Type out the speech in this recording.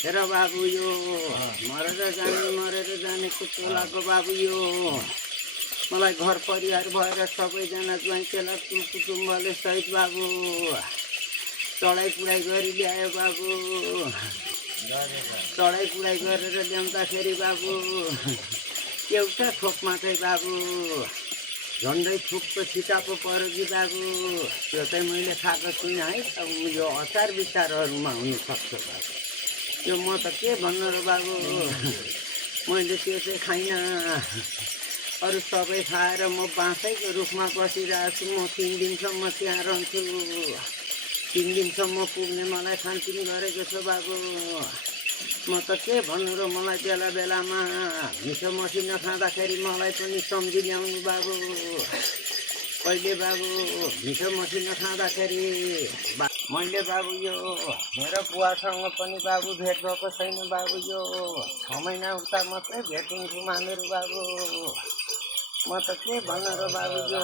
हेर बाबु यो मरेर जानेको टोलाको बाबु यो मलाई घर परिवार भएर सबैजना ज्वाइँ चेला कुटुम्बले सहित बाबु चढाइ पुढाइ गरी ल्यायो बाबु। चढाइ पुढाइ गरेर ल्याउँदाखेरि बाबु एउटा थोकमा चाहिँ बाबु झन्डै थुकको छिटापो पऱ्यो कि बाबु। त्यो चाहिँ मैले खाएको छुइनँ है। अब यो अचार विचारहरूमा हुनसक्छ बाबु। त्यो म त के भन्नु र बाबु, मैले त्यो चाहिँ खाइनँ। अरू सबै खाएर म बाँसैको रुखमा बसिरहेको छु। म 3 दिनसम्म त्यहाँ रहन्छु। 3 दिनसम्म पुग्ने मलाई खानपिन गरेको छ बाबु। म त के भन्नु र, मलाई बेला बेलामा मिठो मसी नखाँदाखेरि मलाई पनि सम्झी ल्याउनु बाबु। कहिले बाबु मिठो मसी नखाँदाखेरि मैले बाबु यो मेरो बुवासँग पनि बाबु भेट भएको छैन बाबु। यो 6 महिना उता मात्रै भेट हुन्छु मामेरू बाबु। म त के भन्नु र बाबु यो